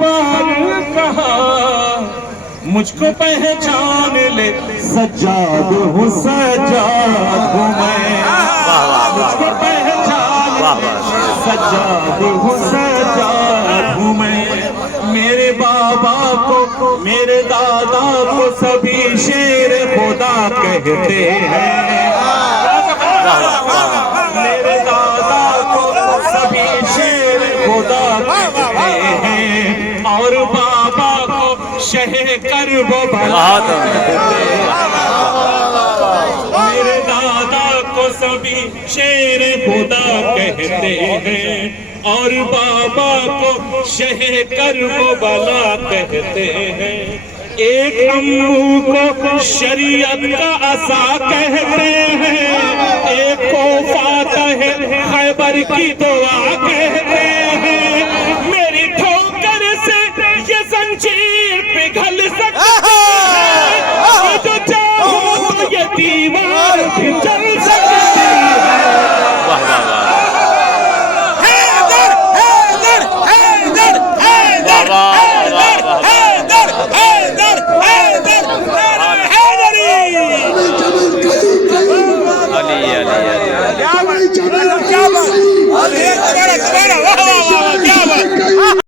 بار کہا مجھ کو پہچان لے، سجاد ہوں سجاد ہوں میں، مجھ کو پہچان لے، سجاد ہوں سجاد ہوں میں۔ میرے بابا کو میرے دادا کو سبھی شیر خدا کہتے ہیں، میرے دادا کو سبھی شیر خدا کہتے ہیں، اور بابا کو شہ کرب و بلا کہتے ہیں۔ میرے دادا کو سبھی شیر خدا کہتے ہیں، اور بابا کو شہ کرب و بلا کہتے ہیں۔ ایک امو کو شریعت کا عصا کہتے ہیں، ایک کو فاتح خیبر کی دعا کہتے ہیں۔ میری ٹھوکر سے یہ زنجیر پگھل سکتی ہے، جو چاہو تو یہ دیوار بھی چل